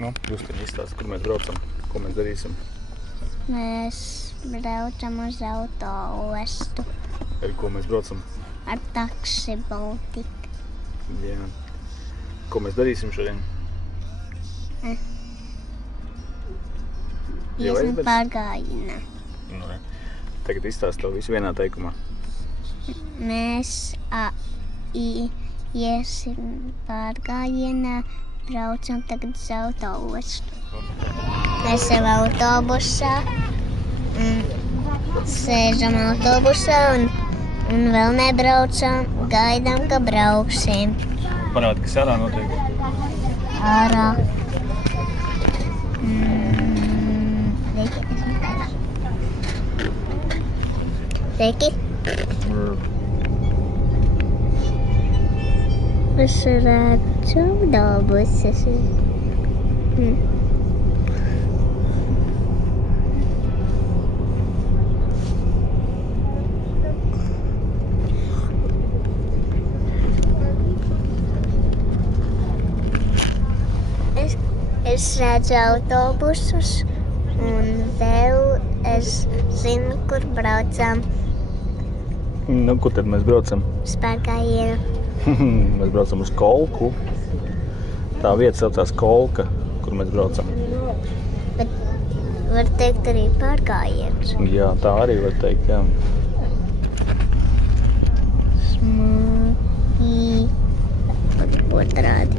Nu, jūs te izstāst, kur mēs braucam, ko mēs darīsim. Mēs braucam uz autoostu. Ar ko mēs braucam? Ar taksi Baltika. Jā. Ko mēs darīsim šodien? Iesim pārgājienā. Nu, tagad izstāst to visu vienā teikumā. Mēs iesim pārgājienā, braucam tagad uz autoostu. Mēs esam autobusā, sēžam autobusā un vēl nebraucam, gaidām, ka brauksim. Parādi, kas ārā notiek? Ārā. Reki? Es redzu autobusus. Es redzu autobusus un vēl es zinu, kur braucam. Nu, kur tad mēs braucam? Uz pārgājienu. Mēs braucam uz Kolku. Tā vieta saucās Kolka, kur mēs braucam. Bet var teikt arī pārgājiens. Jā, tā arī var teikt, jā. Smuki. Otrādi.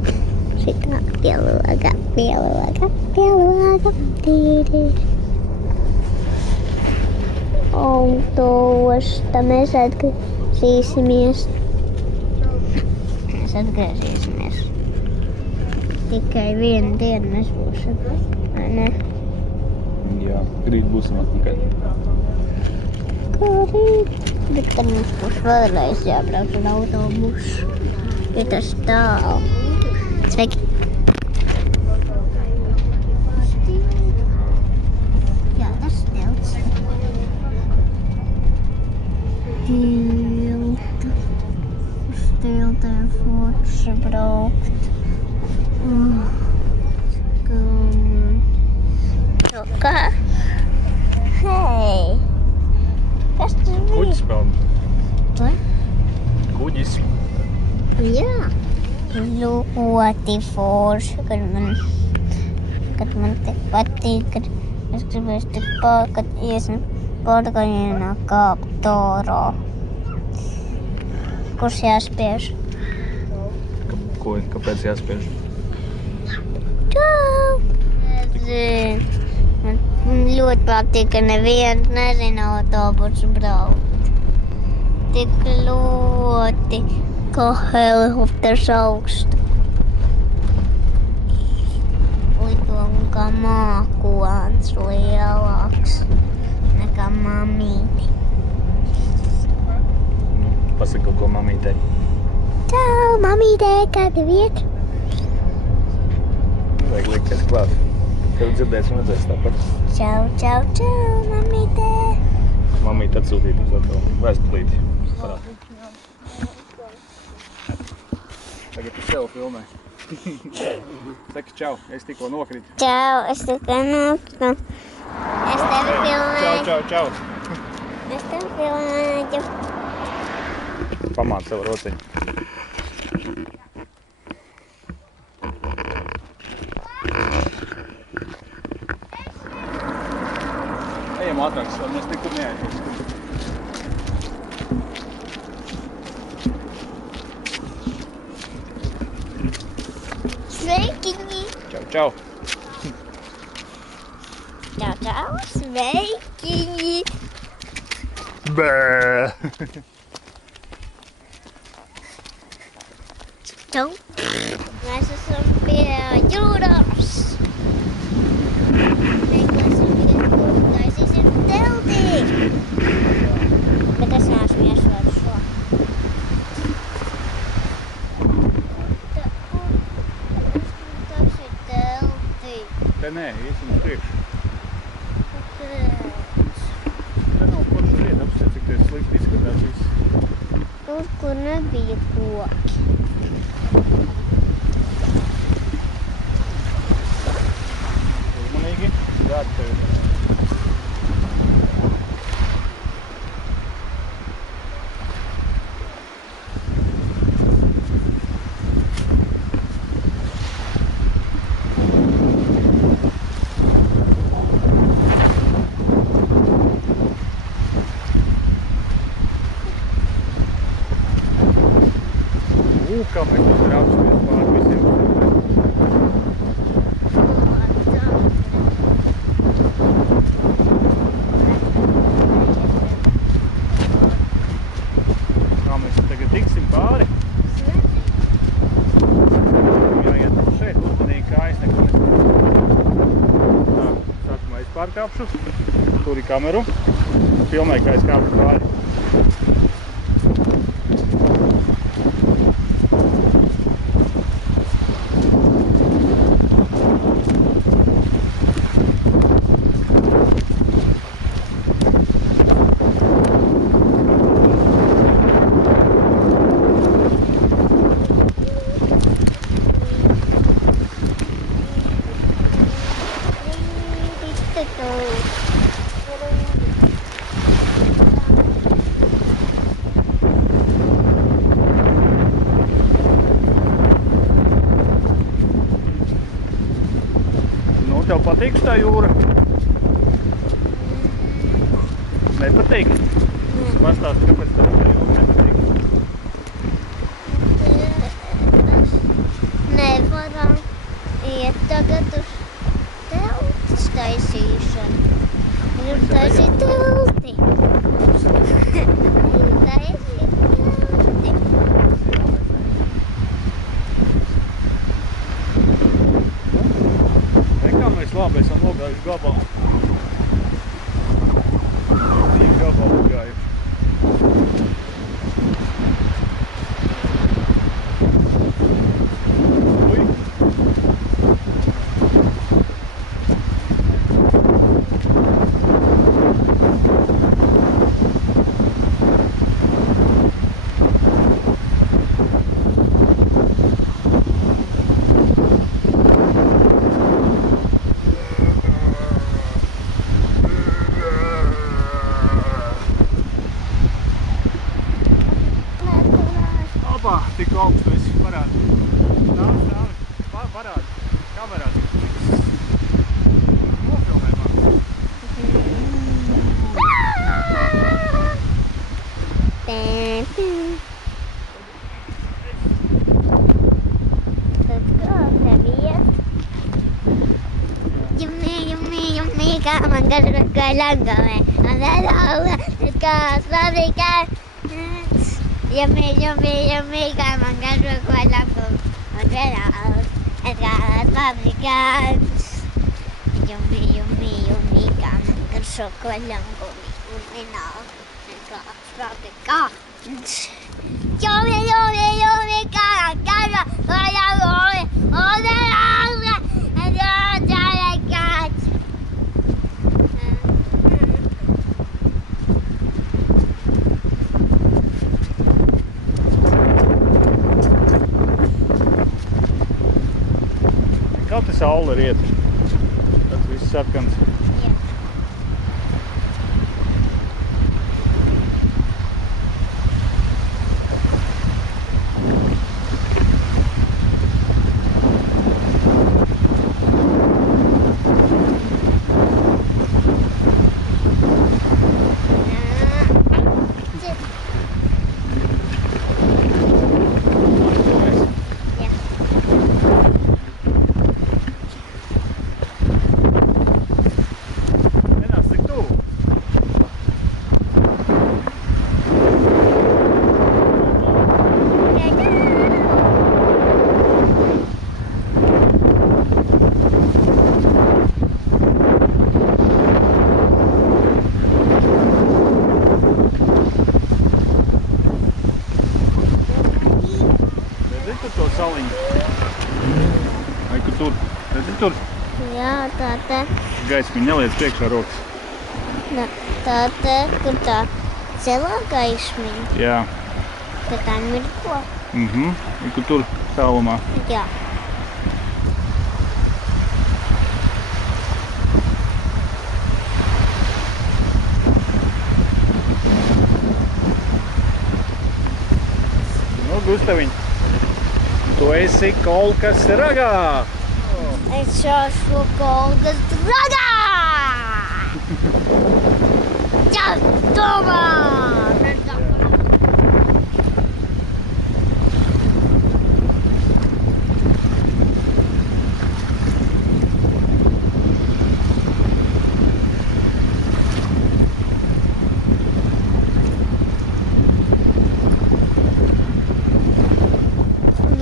Šitā pielāga. Autoosta mēs atgriezīsimies. Tikai vienu dienu mēs būsim, vai ne? Jā, rīt būsim atpakaļ. Kā rīt? Bet kad mums būs vēlreiz jābrauc ar autobusu, jo tas tālu. Sveiki! Jā, tas tilts. Tilta. Uz tiltēm forši braukt. Kā? Hei! Kas tas bija? Kuģis pelna. Vai? Kuģis. Jā. Ļoti forši, kad man tik patīk, kad es gribēju tik kad iesim pārgājienā kāpt ārā. Kurš jāspiež? Kāpēc jāspiež? Čau! Man ļoti patīk, ka neviens nezina autobusu braukt. Tik ļoti, kā helikopters augstu. Lido kā mākonis lielāks nekā mamīti. Pasaka kaut ko mamītei. Čau, mamītei, kāda vieta? Vajag likties klāt. Tev dzirdēs un redzēs tāpat. Čau, mamītei. Mamīte atsūtīja uz to vēstulīti. Tagad tu sev filmē. Saki čau, es tikko nokritu. Čau, es tikko nokritu. Es tevi filmēju. Čau. Es tevi filmēju. Pamāc savu rociņu. Ejam ātrāk, mēs nekur neaizies. Sveiki! Čau. Čau, sveiki! Bē! Čau! Mēs esam pie jūras! Meklēsim vietu, kur taisīsim telti! Bet es neesmu iesvērt šo. Tas ir telti. Te nē, iesim uz priekšu. Kāpēc? Te nav forša vieta, apsver, cik te slikti izskatās viss. Kur nebija koki. pārkāpšu. Turi kameru. Filmē, kā es kāpu kāju. Tev patīk tā jūra? Nepatīk? Pastāsti, kāpēc tev tā jūra nepatīk? Nevaram iet tagad uz teltis taisīšanu. Grib taisīt telti. Grib taisīt telti. Mēs labi esam nogājuši gabalu. Divi gabalu gājuši. Tik augstu es parādu. Stāvi. Parādu. Kamerā. Nofilmē man. Tad kā tev iet? Jumī, kā man garšo kā langavē. Man nelauga, es kā fabrikā. Yummy, kā man garšo ko langum. Un vienāds, es kā fabrikāns. Yummy, kā man garšo ko langum. Un vienāds, es kā fabrikāns. Yummy, kā man garšo ko langum. Un vienāds, es kā fabrikāns. Kā te saule riet? Tas viss sarkans. Jā. Vai, kur tur? Redzi tur? Jā, tā te. Gaismiņa neliec priekšā rokas. Tā te, kur tā celā gaismiņa. Jā. Tad tā mirko. Vai, kur tur tālumā? Jā. Nu, Gustaviņ, tu esi kolkas ragā! Es esmu kolkas ragā! Jā, domā!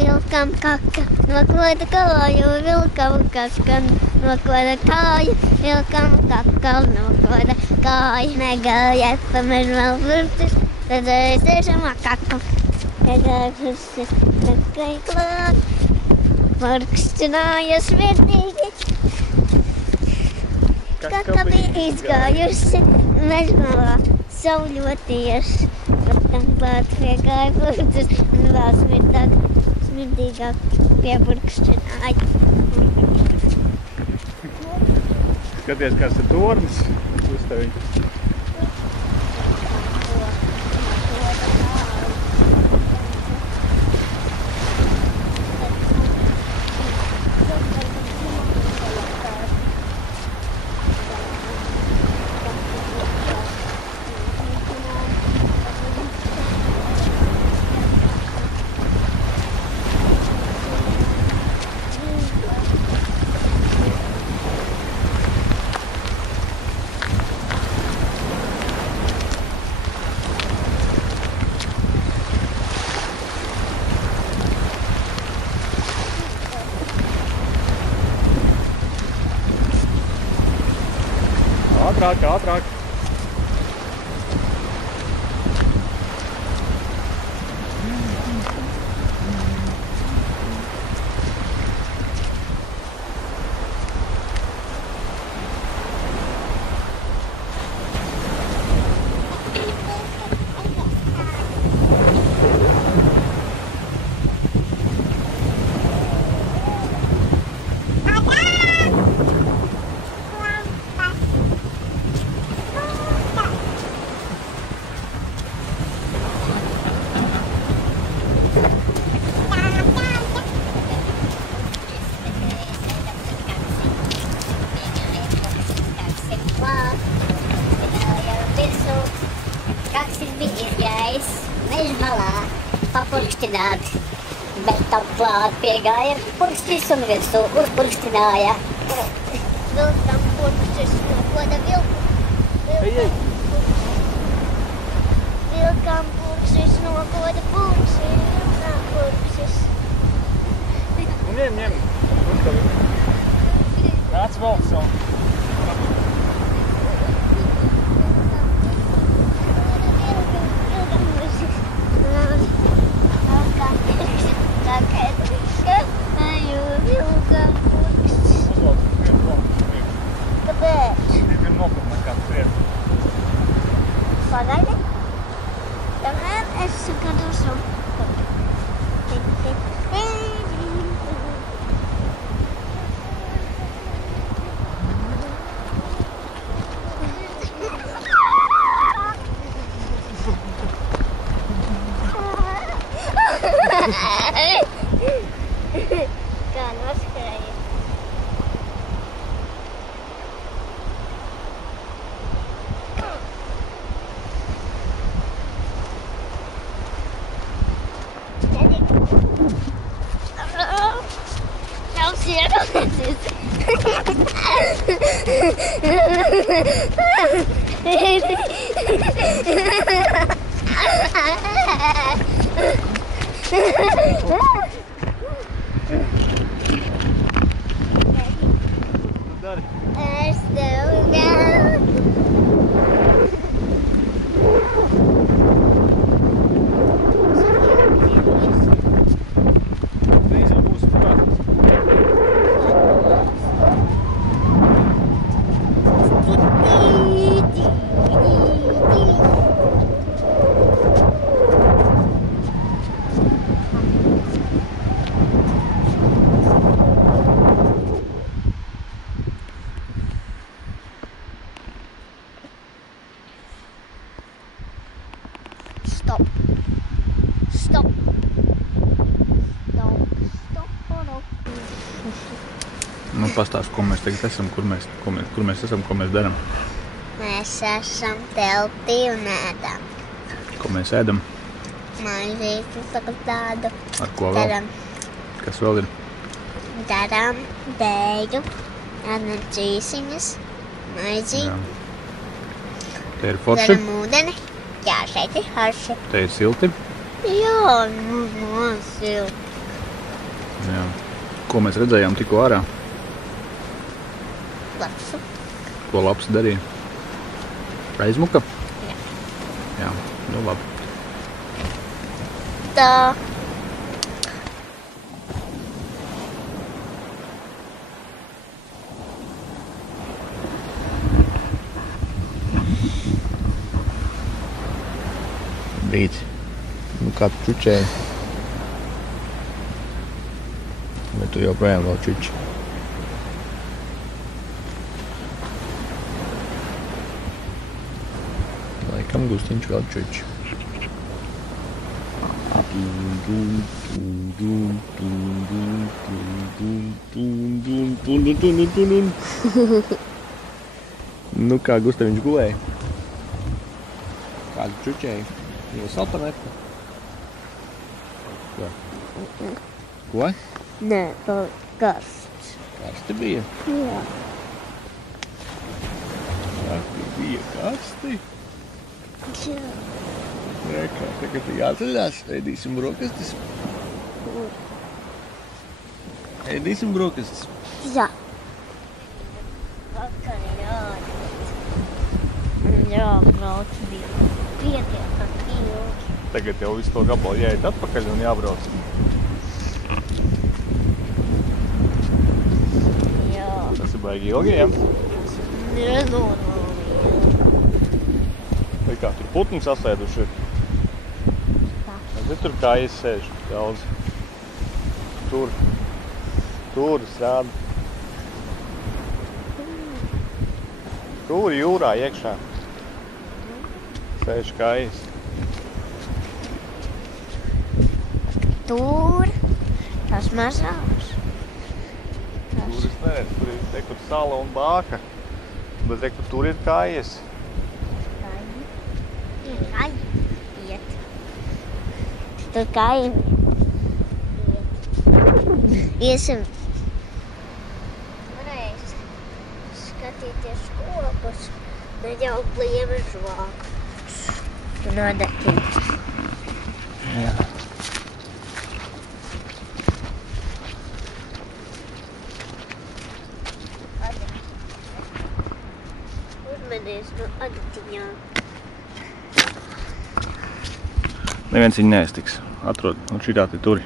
Vilkam Vilkam kaka, nokoda kāju, vilkam kaka, nokoda kāju, vilkam kaka, nokoda kāju. Negāja pamēr vēl burtis, tad es tiešām kaka. Negāja burtis, nekai klāt, markstināja sviednīgi. Kaka bija izgājusi mežmalā, sauļoties. Tam klāt piegāja burtis un vēl smirdīgāk pieburkšķināja. Skaties, kāds ir tornis. Uzteviņš. Ātrāk, ātrāk. Mežmalā papurkstināt, bet tam klāt piegāja purkstis un virsū uzpurkstināja. Vilkam purkstis nokoda vilku. Vilkam purkstis nokoda purksis, vilkam purksis. Ņem. Nāc valks vēl. Kāpēc? Viņam nopirkt kādu prieku. Pagaidi. Tomēr es skatīšu. Kā noskrēja. Nav sieroties. Dari. Es tev ļauju. Drīz jau būs prātams. Stop. Nu, pastāst, ko mēs tagad esam, kur mēs esam, ko mēs darām. Mēs esam teltī un ēdam. Ko mēs ēdam? Maizīti sagatādu. Ar ko vēl? Daram. Kas vēl ir? Daram dēļu, ēdam cīsiņas, maizī. Jā. Te ir forši. Daram ūdeni. Jā, šeit ir forši. Te ir silti. Jā, nu, silti. Jā. Ko mēs redzējām tikko ārā? Lapsu. Ko labs darīja? Aizmuka? Jā. Jā, nu labi. Tā. Brīdzi. Nu kā tu čučēji? Vai tu joprojām vēl čuči? Laikam Gustiņš vēl čuči. Nu kā Gustaviņš gulēja? Kā tu čučēji? Jau salpanēta? Ko? Ko? Nē, vēl karsts. Karsti bija? Jā. Karsti bija karsti? Jā. Nē, kā tagad jāceļās, ēdīsim brokastis. Ēdīsim brokastis. Jā. Vakar jāiet. Jābrauc bija pietiekami ilgi. Tagad jau visu to gabalu jāiet atpakaļ un jābrauc. Jā. Tas ir baigi ilgi, ja? Nenormāli. Vai kā tur putni sasēduši ir? Tur kājas sēž daudz. Tur strāda. Tur jūrā iekšā. Sēž kājas. Tur tas mazās. Tur es neredzu, tur ir te, kur sala un bāka. Bet re, tur ir kājas. Iet. Tur kājas. Iesim. Varēs skatīties kokus, neļaut liemežu vākt. Tu nodekīt. Jā. Uzmanies no adatiņām. Neviens viņu neestiks. Atrod, un šitā te turi.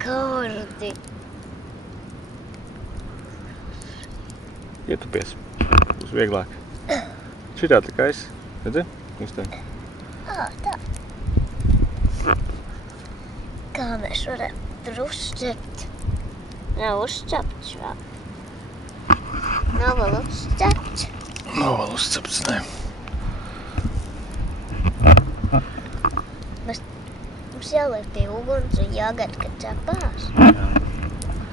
Kardi. Ietupies. Būs vieglāk. Šitā te kais. Redzi? Uztēm. Tā. Kā mēs varam tur uzcept? Nav uzcepts vēl. Nav vēl uzcepts. Nav vēl uzcepts, ne. Mums jāliek pie uguns un jāgaida, kad cepās.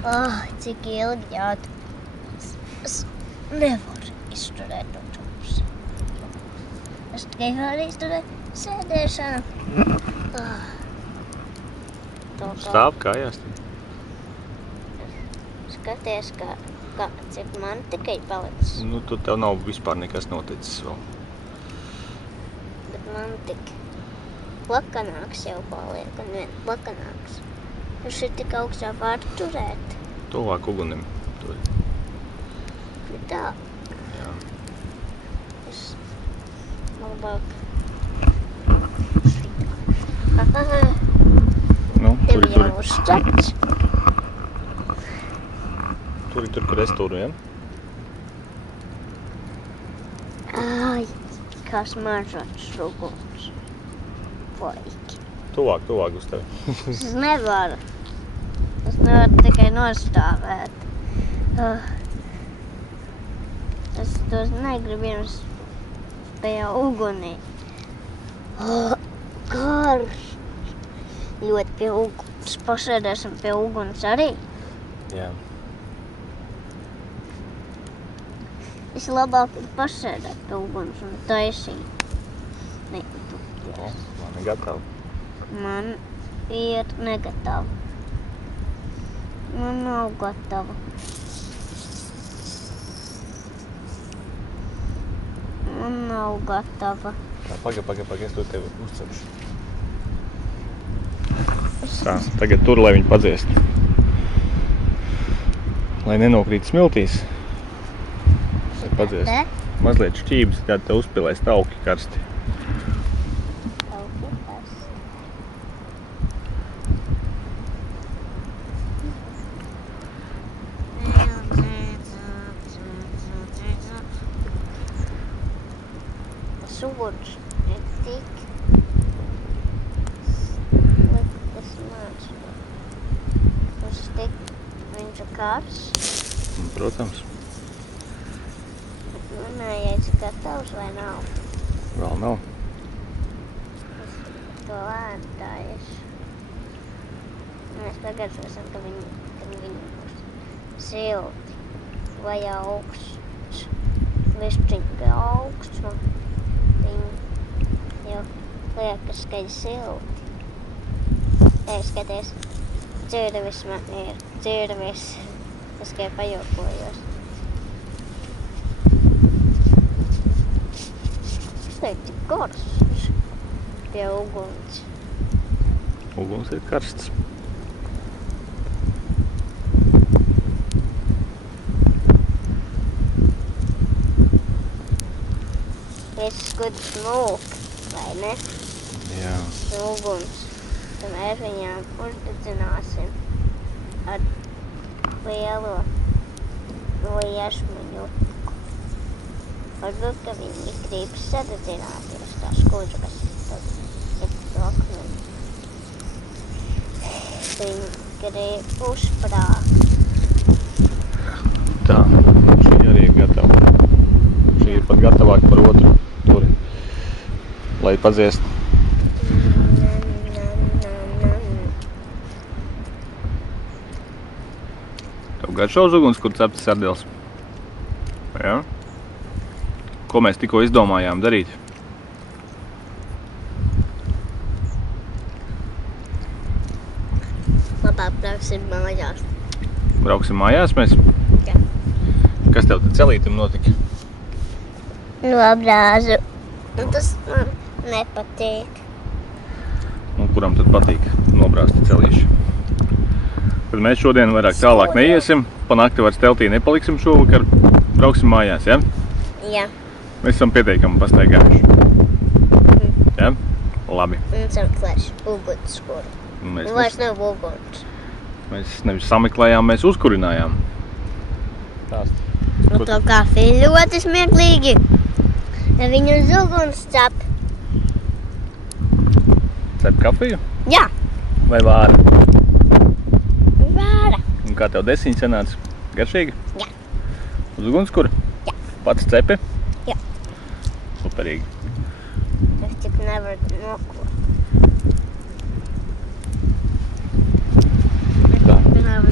Jā. Cik ilgi jātu. Es nevaru izturēt to tūs. Es tikai varu izturēt sēdēšanu. Stāv kājās te. Skaties, cik man tikai palicis. Nu, tu tev nav vispār nekas noticis vēl. Bet man tik plakanāks jau paliek un vien plakanāks. Viņš ir tik augstā var turēt. Tuvāk ugunim. Tur. Bet tā. Jā. Es labāk. Nu, Tev turi, jau turi. uzcepts. Turi tur, kur es turu, ja? Kā smaržots uguns. Poiki. Tuvāk uz tevi. Es nevaru. Es nevaru tikai nostāvēt. Es tos negribu jums tajā ugunī. Karš. Ļoti pie uguns. Pasēdēsim pie uguns arī. Jā. Es labāk pasēdēt pie uguns un taisīt. O, man ir gatava. Man ir negatava. Man nav gatava. Man nav gatava. Tā, paga, es to tevi uzcepšu. Tā, tagad tur, lai viņi padziest. Lai nenokrīt smiltīs. Padziest. Mazliet šķības, tad te uzpilēs tauki karsti. Tauki karsti. Tas uguns ir tik sliktas mans. Tas tik viņš ir karsts. Protams. Runājies, ir gatavs vai nav? Vēl nav. Es to lētājies. Mēs pagaršosim, ka viņi būs silti vai augsts. Višķiņi augsts un viņi jau liekas, ka ir silti. Skaties, dzirdavis man ir, dzirdavis. Es tikai pajokojos. Tas ir tik karsts pie uguns. Uguns ir karsts. Viss skudrs mūk, vai ne? Jā. Uguns. Tad mēs viņām uzdedzināsim ar lielo liešmuņu. Varbūt, ka viņi grib sadedzināties tā skudras. Tad ir akmeņi. Viņi grib uzsprāgt. Tā, šī arī ir gatava. Šī ir pat gatavāka par otru turi, lai padziest. Tev garšo uz uguns, kur ceptas sardeles? Jā? Ko mēs tikko izdomājām darīt? Labāk brauksim mājās. Brauksim mājās mēs? Jā. Kas tev tad celītim notika? Nobrāzu. Tas man nepatīk. Un kuram tad patīk nobrāzti celīši? Tad mēs šodien vairāk tālāk neiesim, pa nakti vairs teltī nepaliksim šovakar, brauksim mājās, ja? Jā. Mēs esam pietiekami pastaigājuši. Ja? Labi. Un esam vairs ugunskura. Mēs Vairs nav uguns. Mēs nevis sameklējām, mēs uzkurinājām. Tāst. Un to kafiju ļoti smieklīgi. Ja viņu uz uguns cep. Cep kafiju? Jā. Vai vāra? Vāra. Un kā tev desiņa sanāca? Garšīga? Jā. Uz ugunskura? Jā. Pats cepi? Jā. Superīgi. Es tik nevaru nokot. Tā,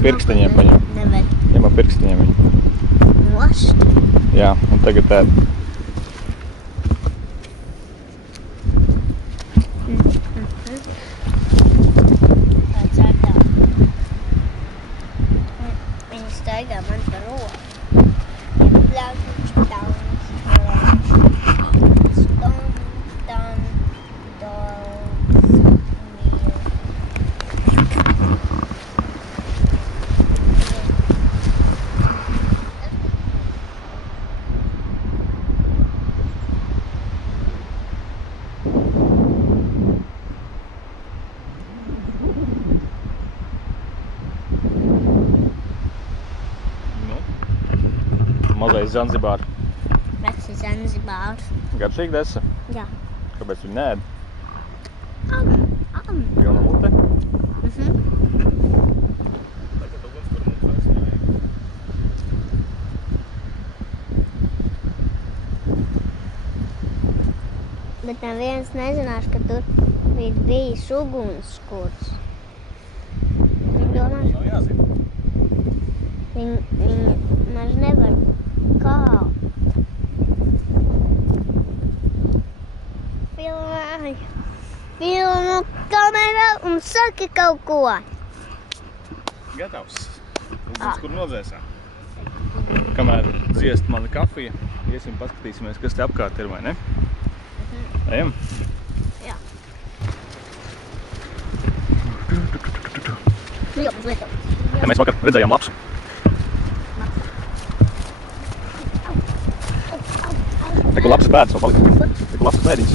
pirksteņiem paņem. Nevar Ņemam pirksteņiem viņu. nost. Jā, un tagad tā. Tāds ārdā. Viņi staigā man par roku. Bļauts, tauns, bļauts, stontan, dolts, mīl. Mazais Zanzibār. Veci Zanzibārs. Garšīgi desa? Jā. Kāpēc viņi neēd? Am. Pilna mute? Tagad ugunskura mums vairs nevajag. Bet neviens nezinās, ka tur ir bijis ugunskurs. Viņi domās, Nav jāzina. viņi maz nevar kāpt. Filmu kamerā un saki kaut ko. Gatavs. Ugunskura nodzēsā. Kamēr dziest mana kafija, iesim paskatīsimies, kas te apkārt ir, vai ne? Ejam? Jā. Ja mēs vakar redzējām lapsu. Teku lapsas pēdas vēl palika. Teku lapsas pēdiņas.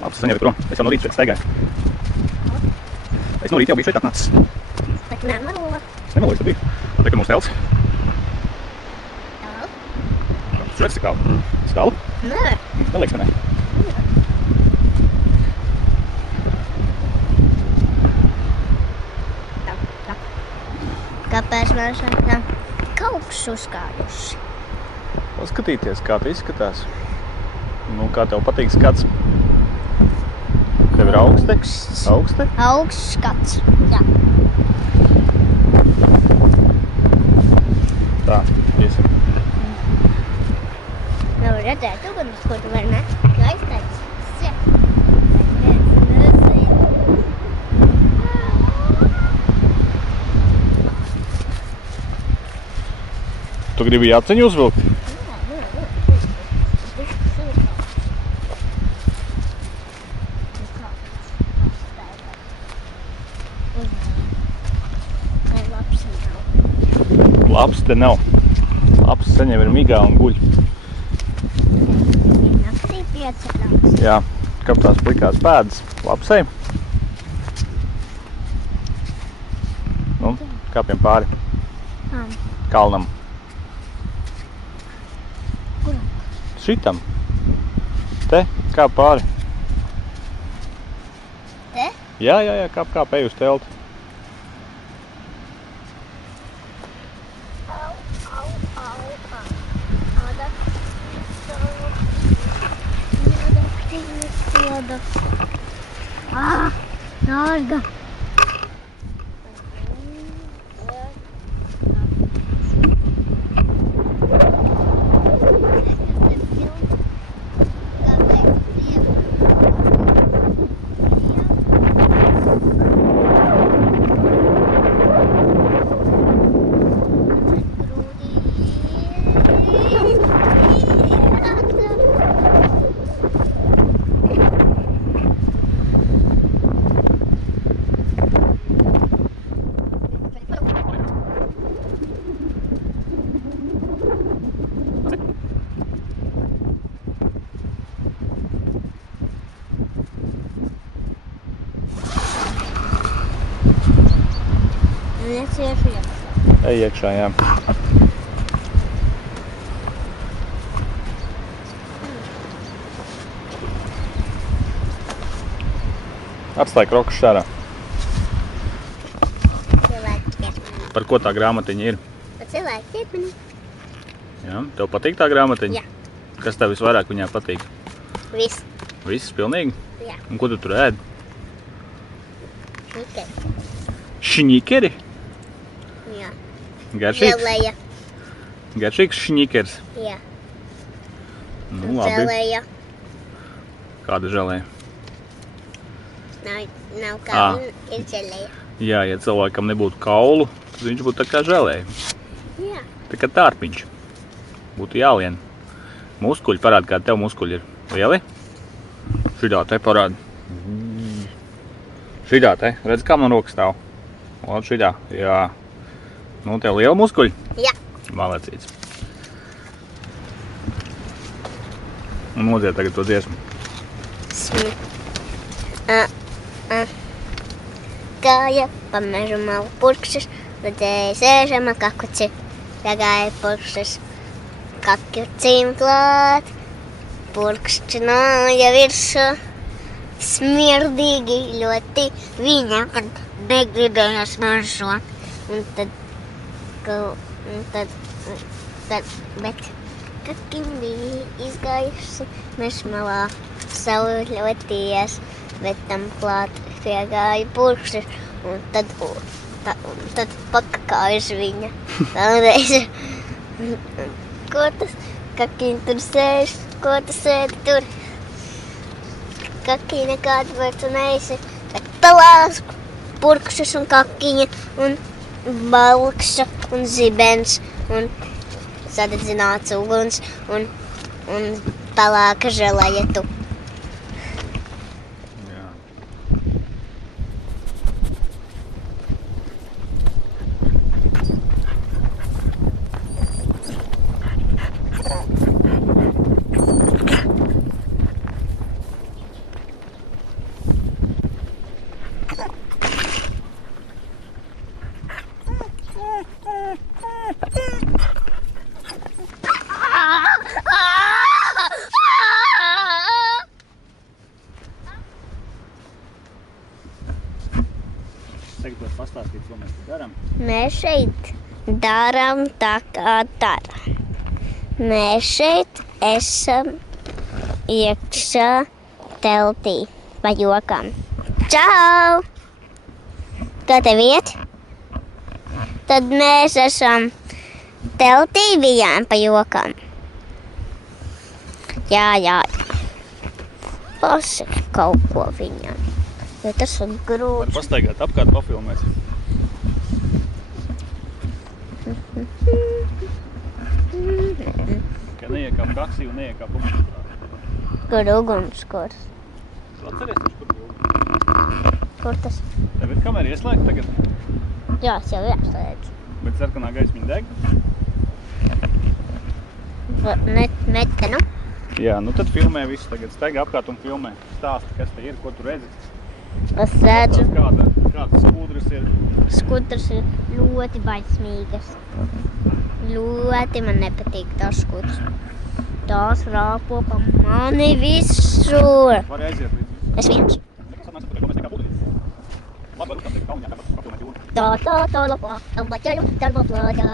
Lapsas saņēma prom. Es jau no rīta šeit staigāju. Es no rīta jau biju šeit atnācis. Bet nemeloju. Es nemeloju, tad biju. Te, kad mūsu telts. Tu redzi, cik tālu? Stālu? Nē. Neliekas, ka ne. Kāpēc mēs esam kauks uzkājuši? Paskatīties, kā tu izskatās. Nu, kā tev patīk skats? Tev ir augsti? Augsti? Augsts skats. Jā. Tā, iesim. Nav redzēt uguns, ko tu vari ne? Jo aizteicis. Tu gribi jāceņu uzvilkt? Laps te nav. Laps saņem ir migā un guļ. Naktī pieceļās. Jā, kāpēc plikās pēdas lapsei. Nu, kāpjam pāri kalnam. Kuram? Šitam. Te, kāp pāri. Te? Jā, kāp ej uz telti. Nārga. Ej iekšā, jā. Atstāj krokus šārā. Par ko tā grāmatiņa ir? Par cilvēku ķermeni. Jā, tev patīk tā grāmatiņa? Jā. Kas tev visvairāk viņā patīk? Viss. Viss, pilnīgi? Jā. Un ko tu tur ēd? Šņikeri. Šņikeri? Jā. Garšīgs? Želeja. Garšīgs šņikers. Jā. Nu, labi. Želeja. Kāda želeja? Nav kaula, ir želeja. Jā, ja cilvēkam nebūtu kaulu, tad viņš būtu tā kā želeja. Jā. Tā kā tārpiņš. Būtu jālien. Muskuļi parāda, kādi tev muskuļi ir. Lieli? Šidā te parāda. Šidā te. Redz, kā man roka stāv? Un šidā. Jā. Nu, tev liela muskuļi? Jā. Malecīts. Un nodzied tagad to dziesmu. Gāja pa mežu malu purkšas, redzēja sēžama kakuci. Piegāja purkšas, kakju cīm klāt. Purkšķi nāja virsū, smirdīgi ļoti. Viņa man negribēja smaržo. Bet kakiņ bija izgājusi mežmalā, sauļoties, bet tam klāt piegāja purkšķis, un tad pakakājas viņa. Tāreiz, ko tas kakiņ tur sēž, ko tu sēdi tur? Kakiņ nekādu vairs tu neesi, bet talās purkšķis un kakiņa, un balkša, un zibens, un sadedzināts uguns, un pelēka želeja tu. pastāstīt, ko mēs darām? Mēs šeit darām tā, kā dara. Mēs šeit esam iekšā teltī pa jokam. Čau! Kā tev iet? Tad mēs esam teltī bijām pa jokam. Jā. Pasaki kaut ko viņam. Jo tas ir Var grūti. pastaigāt apkārt, pafilmēs. Ka neiekāp taksī un neiekāp ugunskura. Kur ugunskurs? Tu atceries taču, kur bija? Kur tas? Tev ir kamera ieslēgta tagad, Jā, es jau ieslēdzu. bet sarkanā gaismiņa deg? Metenu. Jā, nu tad filmē visu tagad. Staigā apkārt un filmē. Stāsti, kas te ir, ko tu redzi. Es redzu, Kādas skudras ir. skudras ir ļoti baismīgas. Ļoti man nepatīk tās skudras. Tās rāpo pa mani visur. Vari aiziet līdz. Es viens. Sanāks, ko mēs nekā būtu. Labi, varbūt tam tiek kaunijā, kā pafilmēt jūru. Tā, lapa, ambaķaļu, darba, plāģā,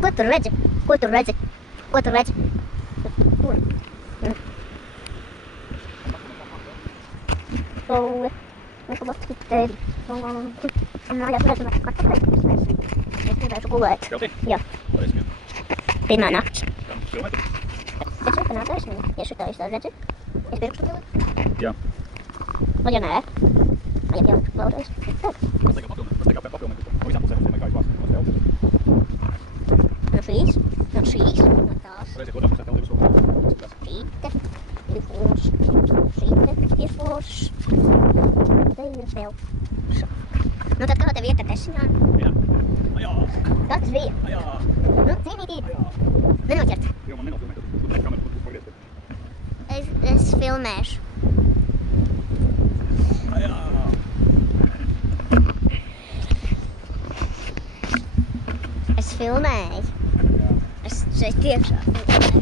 Ko tu redzi? Ko tu redzi? Ko tu redzi? Tur. Neko baskīt tevi. Mājās redzam, kā tu tevi. Es gribēšu gulēt. Teltī? Jā, Lai es vienu. pirmā nakts. Kam filmēt? Es jau panāku aizmini. Ja šitā es tā redzi. Es pirkšu tevi. Jā. Vai ja nē? Vai ja pielikšu vēlreiz? Tad. Pastaigā pafilmēt. Pastaigā pafilmēt. No visām pusēm filmē, kā es vāstu no teltis. No šīs. No tās. Reizi, otrā pusē telti visu. Šīte ir foršs. Šīte ir foršs. Te ir vēl. Nu tad kā tev iet ar desiņām? Jā. Ajā! Kā tas bija? Ajā! Nu, cīnītī. Nenoķert. Jo man nenofilmē, tad tu tevi kameru, kur tu pagriezti. Es filmēšu. Ajā! Es filmēju. Jā. Es šeit iekšā filmēšu.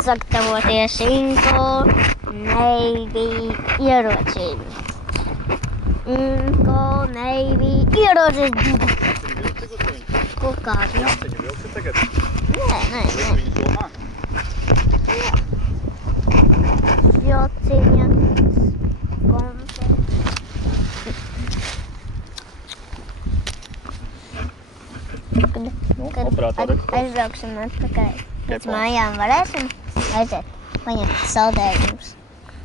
Sagatavoties info Navy ierocim. Info Navy ierocim. Ko kādi? Jāceņi vilks ir tagad. Nē. Viņu filmā. Jociņa. Konfe. Nu, operātori. Aizbrauksim atpakaļ. Pēc Kepā. mājām varēsim aiziet. Paņemt saldējumus.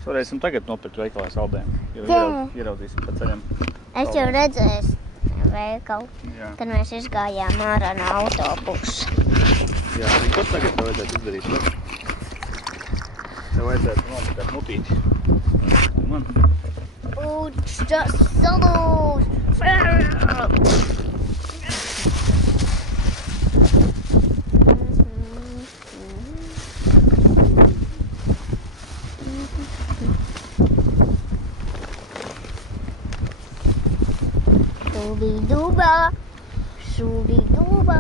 Varēsim tagad nopirkt veikalā saldējumu. Jo Jā. ieraudzīsim pa ceļam. Es jau redzēju veikalu, Jā. kad mēs izgājām ārā no autobusa. Jā, arī ko tagad tev vajadzētu izdarīt? Ne? Tev vajadzētu nometēt mutīti. Man. It's just salute! Šūbi-dūbā.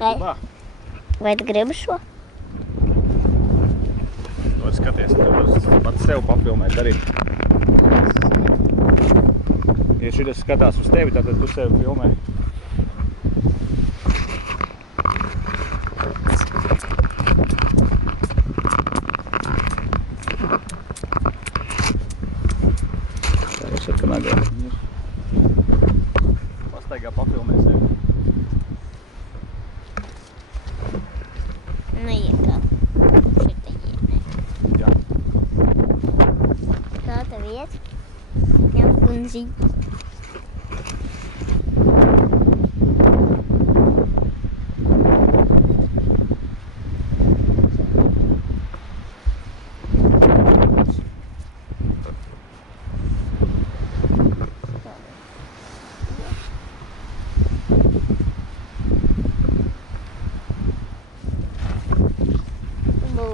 Bā. Vai tu gribi šo? Tu vari skaties, tu vari pats sev papilmēt arī. Ja šitas skatās uz tevi, tad tu sevi filmē. Tā ir sarkanā gaismiņa. Pastaigā papilmē sevi. Nu, iekā. Šita iemē. Jā. Kā tev iet? Jā, kundzi.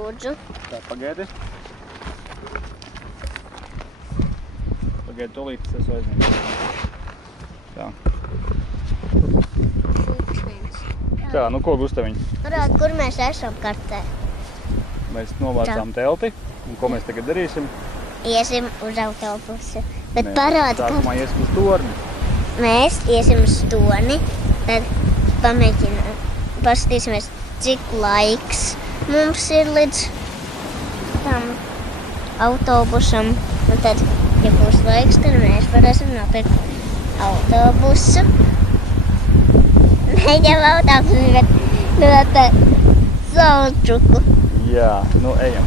lūdzu. Tā, pagaidi. Pagaidi, tūlīt es aizņemu. Tā. Tā, nu ko, Gustaviņ? Parādi, kur mēs esam kartē. Mēs novācām telti, un ko mēs tagad darīsim? Iesim uz autobusu. Bet Nē, parādi, sākumā iesim uz torni. mēs iesim uz toni, tad pamēģinām, paskatīsimies, cik laiks mums ir līdz tam autobusam. Un tad, ja būs laiks, tad mēs varēsim nopirkt autobusu. Neņem autobusu, bet Selčuku. Jā, nu ejam.